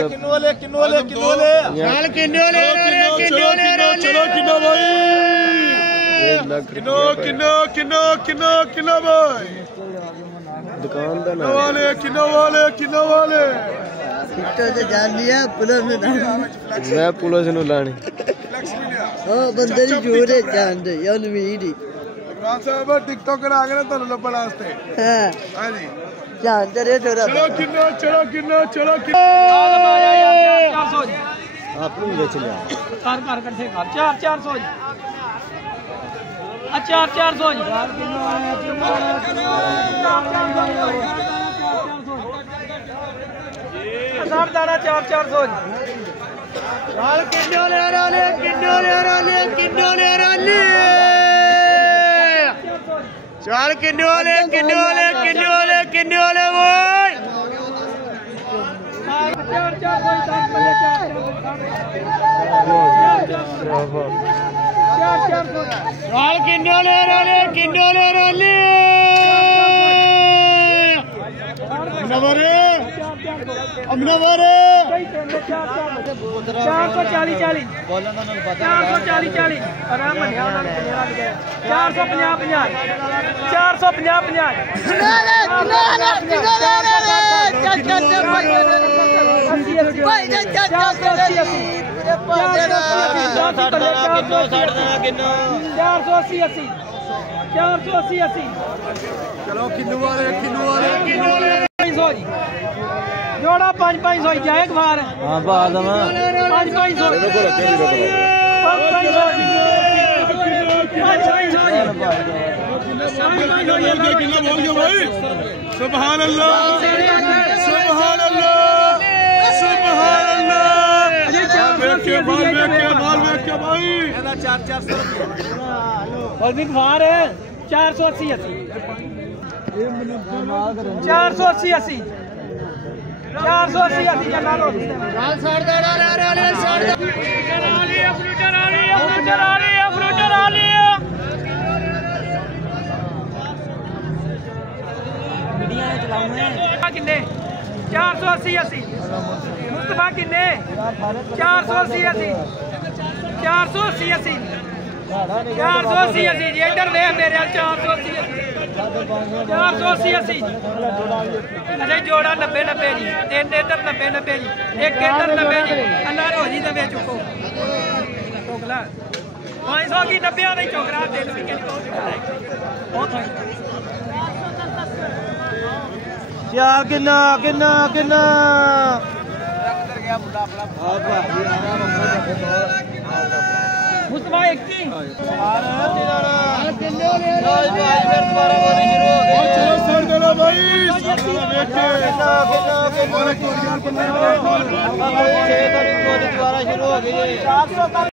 किन्नू वाले चलो किन्नो भाई किन्नो भाई दुकान का किन्नो वाले जान लिया पुलिस ने मैं पुलिस नूं लानी बंदे दी जोर है जान दे या उम्मीद ही साहब टिकटॉकर आ गए ना तुहानू लब्बण वास्ते हां जी जान दे रे थोड़ा चलो किन्नो आप नहीं बेच लिया कर इकट्ठे कर 400 400 साहब दाना 400 लाल किन्नो ले चाल किन्नो ले बोल 400 लाल किन्नो ले अमनवर 440 आराम मनिया 450 480 चलो किन्नू वाले जोड़ा 500 जाए एक बार हाँ बाद में 500 सुभान अल्लाह भाई 400 और भी बार है 480 जला लो किन्ने 480 मुस्तफा किन्ने 480 जी इधर दे मेरे 480 अरे जोड़ा 90 जी 3 इधर 90 जी एक इधर 90 जी अल्लाह रोजी दे चुको टोकला 500 की 90 नहीं चोकरा दिन भी बहुत यार किन्ना मुस्तफा एक की शुरू हो गई